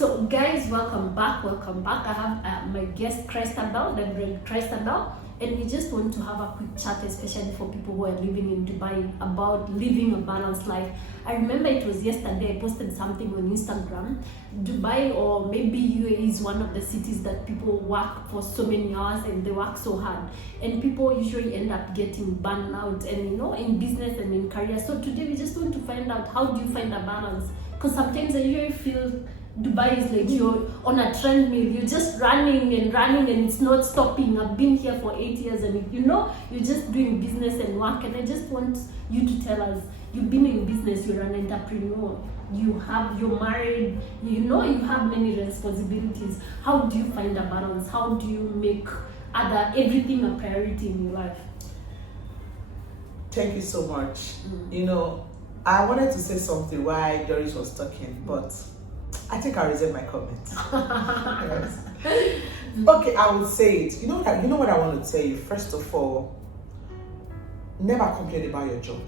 So guys, welcome back. I have my guest Christabel, the great Christabel, and we just want to have a quick chat, especially for people who are living in Dubai, about living a balanced life. I remember it was yesterday I posted something on Instagram. Dubai, or maybe UAE, is one of the cities that people work for so many hours and they work so hard, and people usually end up getting burned out, and in business and in career. So today we just want to find out, how do you find a balance? Because sometimes I usually feel Dubai is like you're on a treadmill, you're just running and it's not stopping. I've been here for 8 years, and you're just doing business and work, and I just want you to tell us, you've been in business, you're an entrepreneur, you're married, you have many responsibilities. How do you find a balance? How do you make everything a priority in your life? Thank you so much. I wanted to say something while Doris was talking, but I think I'll reserve my comment. Yes. Okay, I would say it. You know what I want to tell you? First of all, never complain about your job.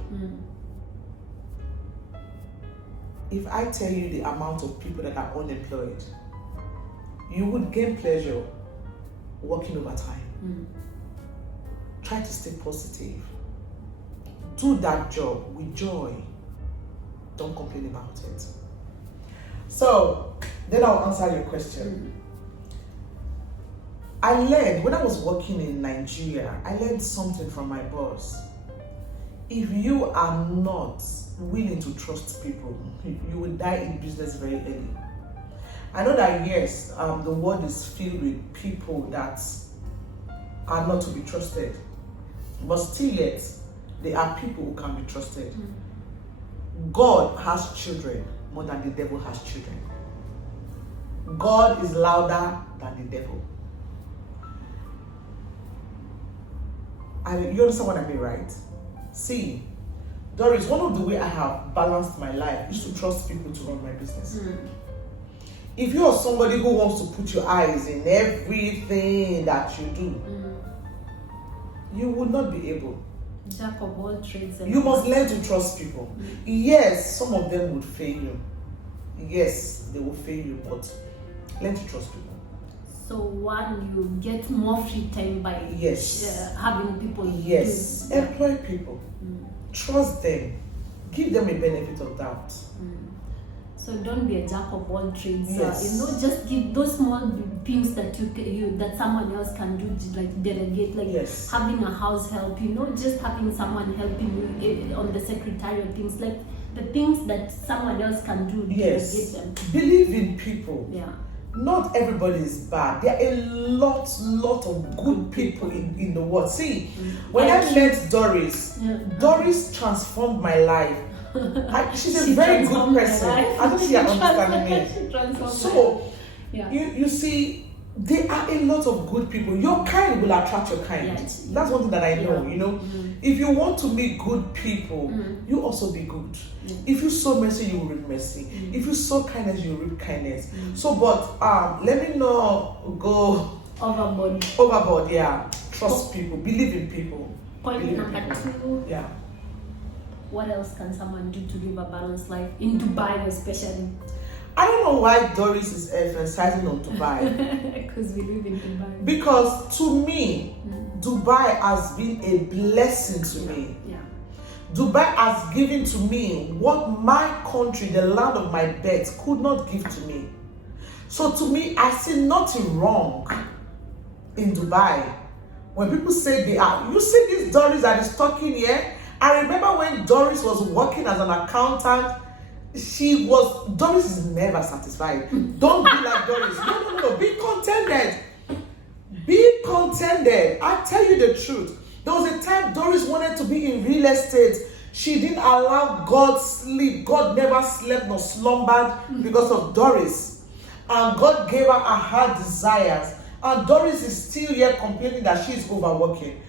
If I tell you the amount of people that are unemployed, you would gain pleasure working overtime. Try to stay positive. Do that job with joy. Don't complain about it. So, then I'll answer your question. I learned, when I was working in Nigeria, I learned something from my boss. If you are not willing to trust people, you will die in business very early. I know that, yes, the world is filled with people that are not to be trusted. But still yet, there are people who can be trusted. God has children more than the devil has children. God is louder than the devil. You understand what I mean, right? See, Doris, one of the ways I have balanced my life is to trust people to run my business. If you are somebody who wants to put your eyes in everything that you do, you will not be able. Jack of all trades. You must learn to trust people. Yes, some of them would fail you. Yes, they will fail you, but learn to trust people. So one, you get more free time by having people. Yes, employ people. Trust them. Give them a benefit of doubt. So don't be a jack of all trades. Yes. Just give those small things that that someone else can do, like delegate, like having a house help. Just having someone helping you on the secretarial things, like the things that someone else can do. Yes. Delegate them. Believe in people. Yeah. Not everybody is bad. There are a lot of good people in the world. See, when I met Doris, Doris transformed my life. She's a very good person. I don't think you're understanding me. So, you see, there are a lot of good people. Your kind will attract your kind. Yes. That's one thing that I know, If you want to meet good people, you also be good. If you sow mercy, you will reap mercy. If you sow kindness, you will reap kindness. So, but let me not go overboard, yeah. Trust people. Believe in people. Point number 2. Yeah. What else can someone do to live a balanced life in Dubai, especially? I don't know why Doris is emphasizing on Dubai. Because we live in Dubai. Because to me, Dubai has been a blessing to me. Yeah. Dubai has given to me what my country, the land of my birth, could not give to me. So to me, I see nothing wrong in Dubai. When people say you see this Doris that is talking here. I remember when Doris was working as an accountant, Doris is never satisfied. Don't be like Doris. No. Be contented. Be contented. I tell you the truth. There was a time Doris wanted to be in real estate. She didn't allow God sleep. God never slept nor slumbered because of Doris. And God gave her heart desires. And Doris is still here complaining that she's overworking.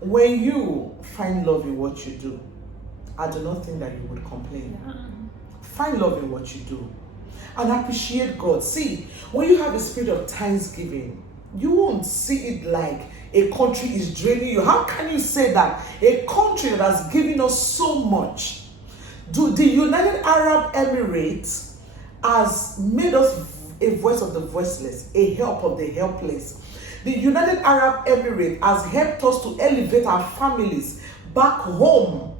When you find love in what you do, I do not think that you would complain. Yeah. Find love in what you do and appreciate God. See, when you have a spirit of thanksgiving, you won't see it like a country is draining you. How can you say that? A country that has given us so much. The United Arab Emirates has made us a voice of the voiceless, a help of the helpless. The United Arab Emirates has helped us to elevate our families back home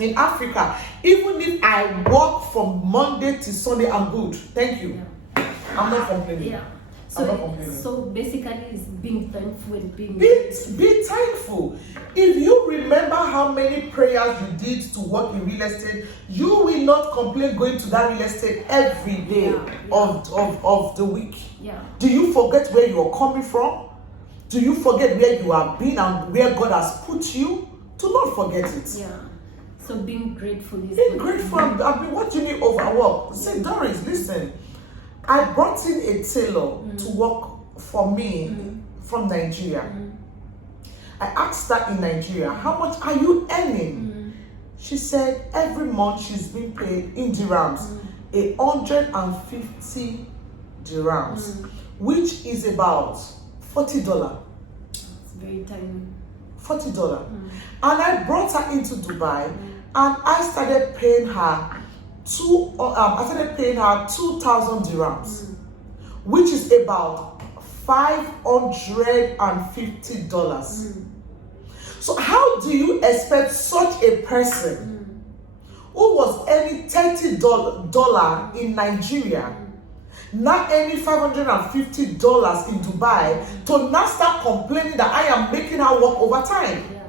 in Africa. Even if I work from Monday to Sunday, I'm good. Thank you. Yeah. I'm not complaining. Yeah. I'm not complaining. So basically, it's being thankful and being Be thankful. If you remember how many prayers you did to work in real estate, you will not complain going to that real estate every day of the week. Yeah. Do you forget where you are coming from? Do you forget where you have been and where God has put you? Do not forget it. Yeah. So being grateful is Being grateful. I mean, what do you need overwork? Say, Doris, listen. I brought in a tailor to work for me from Nigeria. I asked her in Nigeria, how much are you earning? She said every month she's being paid in dirhams, 150 dirhams, which is about $40. it's very tiny. $40. And I brought her into Dubai and I started paying her 2,000 dirhams, which is about $550. So how do you expect such a person who was earning $30 in Nigeria, now earning $550 in Dubai, to now start complaining that I am making her work overtime? Yeah.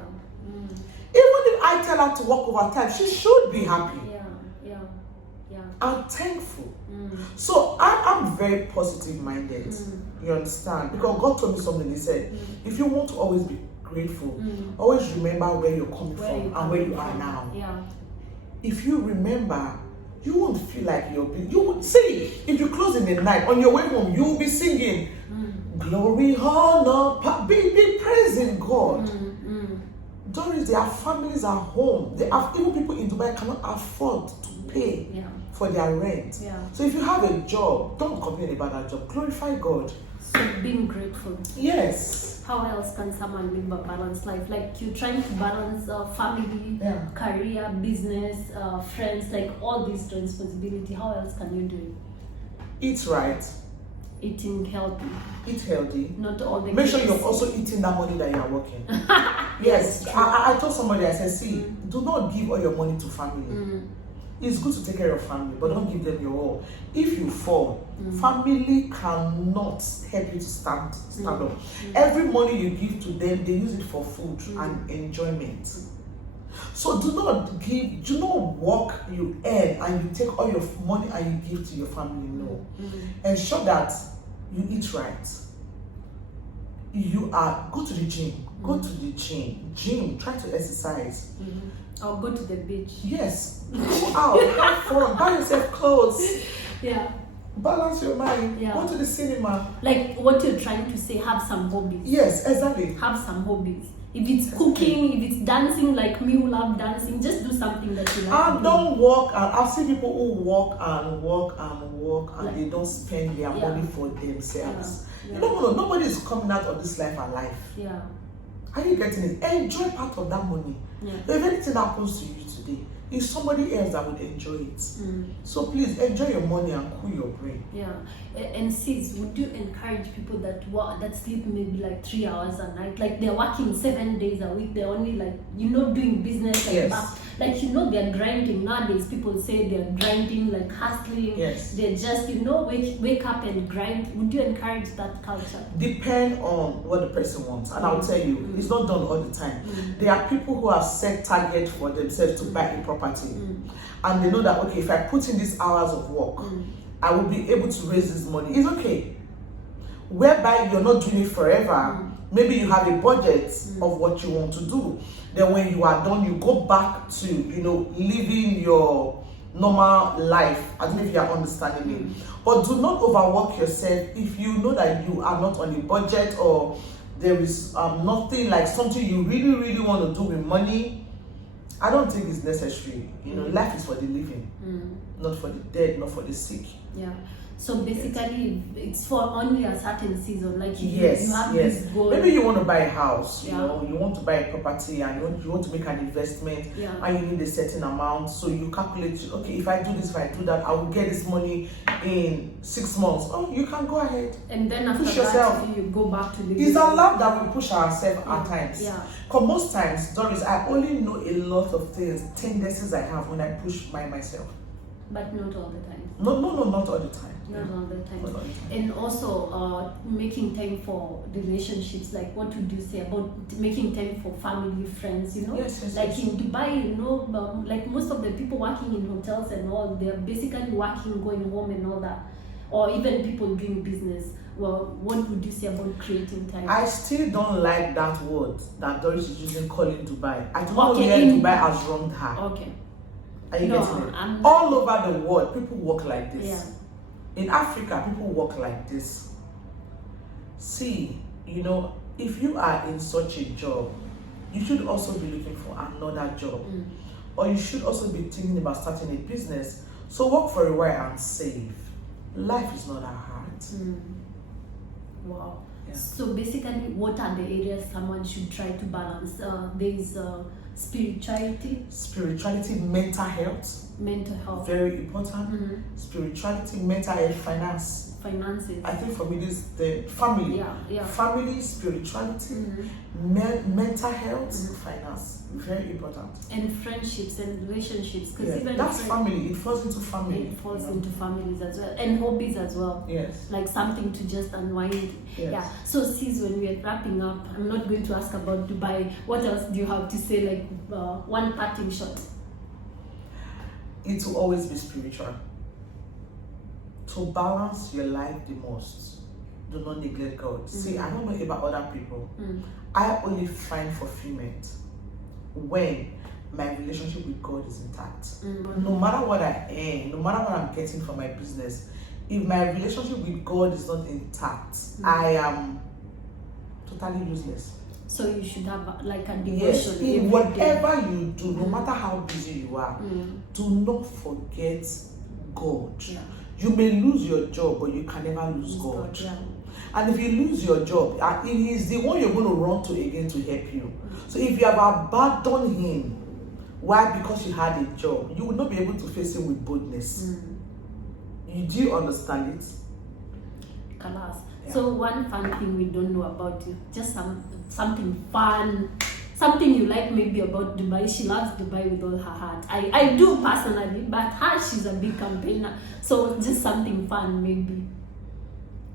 Even if I tell her to work overtime, she should be happy. Yeah. I'm thankful. So I'm very positive minded. You understand? Because God told me something. He said, if you want to always be grateful, always remember where you're coming from and where you are now. Yeah. If you remember, you won't feel like you would see, if you close in the night, on your way home, you will be singing, glory, honor, be praising God. Doris, their families are home. They have, even people in Dubai cannot afford to pay for their rent. Yeah. So if you have a job, don't complain about that job. Glorify God. So being grateful. Yes. How else can someone live a balanced life? Like you're trying to balance family, career, business, friends, like all these responsibility. How else can you do it? Eat right. Eating healthy. Eat healthy. Not all the Make sure you're also eating that money that you are working. Yes. I told somebody, I said, see, do not give all your money to family. It's good to take care of family, but don't give them your all. If you fall, family cannot help you to stand up. Every money you give to them, they use it for food and enjoyment. So do not work you earn and you take all your money and you give to your family. No. Ensure that you eat right. Go to the gym. Go to the gym. Try to exercise. Or go to the beach. Yes. Go out, have fun, buy yourself clothes. Yeah. Balance your mind. Yeah. Go to the cinema. Like what you're trying to say, have some hobbies. Yes, exactly. Have some hobbies. If it's cooking, if it's dancing, like me who love dancing, just do something that you like. And don't work. I've seen people who work and they don't spend their money for themselves. Yeah. Nobody is coming out of this life alive. Yeah. Are you getting it? Enjoy part of that money. Yeah. If anything happens to you today, it's somebody else that would enjoy it. So please enjoy your money and cool your brain. Yeah. And sis, would you encourage people that sleep maybe like 3 hours a night? Like they're working 7 days a week, they're only like, doing business like that. Like, they're grinding. Nowadays, people say they're grinding, like hustling. Yes. They're just, wake up and grind. Would you encourage that culture? Depend on what the person wants. And I'll tell you, it's not done all the time. There are people who have set targets for themselves to buy a property. And they know that, okay, if I put in these hours of work, I will be able to raise this money. It's okay. Whereby you're not doing it forever. Maybe you have a budget of what you want to do. Then when you are done, you go back to, living your normal life. I don't know if you are understanding me. But do not overwork yourself if you know that you are not on a budget or there is nothing like something you really, really want to do with money. I don't think it's necessary. Life is for the living, not for the dead, not for the sick. Yeah. So basically, it's for only a certain season. Like you Yes, have yes. this goal. Maybe you want to buy a house, Yeah. you know, you want to buy a property and you want to make an investment Yeah. and you need a certain amount. So you calculate, okay, if I do this, if I do that, I will get this money in 6 months. Oh, you can go ahead. And then after Push that, yourself. you go back to the. It's allowed that we push ourselves at times. Yeah. Because most times, Doris, I only know a lot of things, tendencies I have when I push by myself. But not all the time. No, not all the time. Not all the time. Not all the time. And also making time for relationships. Like what would you say about making time for family, friends? You know, Yes, like yes. in Dubai, you know, like most of the people working in hotels and all, they're basically working, going home and all that. Or even people doing business. Well, what would you say about creating time? I still don't like that word that Doris is using, calling Dubai. I don't know Okay, where in- Dubai has wronged her. Okay. Are you No, getting it? I'm- All over the world, people work like this. Yeah. In Africa, people work like this. See, you know, if you are in such a job, you should also be looking for another job. Or you should also be thinking about starting a business. So work for a while and save. Life is not that hard. Wow. Yeah. So basically, what are the areas someone should try to balance? There is spirituality, Spirituality, mental health, mental health, very important. Spirituality, mental health, finance. finances. I think for me, this is the family. Yeah. Family, spirituality, mental health, finance. Very important. And friendships and relationships. Because Yeah, even that's family. It falls into family. it falls you know. into families as well, and hobbies as well. Yes. Like something to just unwind. Yes. Yeah. So, sis, when we are wrapping up, I'm not going to ask about Dubai. What else do you have to say? Like one parting shot. It will always be spiritual. To balance your life the most, do not neglect God. See, I don't know about other people. I only find fulfillment when my relationship with God is intact. No matter what I earn, no matter what I'm getting from my business, if my relationship with God is not intact, I am totally useless. So you should have like a Yes, devotion. in every whatever day. you do, no matter how busy you are, do not forget God. Yeah. You may lose your job, but you can never lose God. Yeah. And if you lose your job, He is the one you're going to run to again to help you. So if you have abandoned Him, why? Because you had a job, you will not be able to face Him with boldness. Do you understand it? Kalas. Yeah. So one fun thing we don't know about you, just something fun, something you like maybe about Dubai. She loves Dubai with all her heart. I do personally, but her, she's a big campaigner. So just something fun maybe.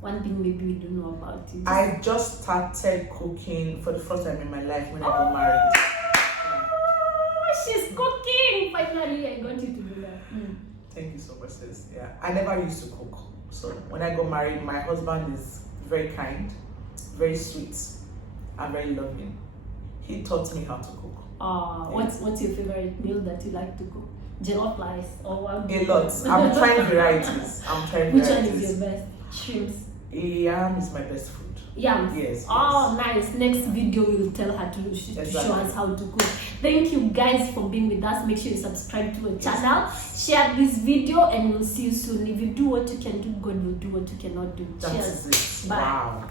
One thing maybe we don't know about you. I just started cooking for the first time in my life when I got married. She's cooking! Finally, I got you to do that. Thank you so much, sis. Yeah, I never used to cook. So when I got married, my husband is very kind, very sweet, and very loving. He taught me how to cook. What's your favorite meal that you like to cook? Jollof rice or what? A lot. I'm trying varieties. Which one is your best? Shrimps. Yam is my best food. Yams. Yes. Oh, nice. Next video we'll tell her to show us how to cook. Thank you guys for being with us. Make sure you subscribe to our channel, share this video, and we'll see you soon. If you do what you can do, God will do what you cannot do. That Cheers. is it. Bye. Wow.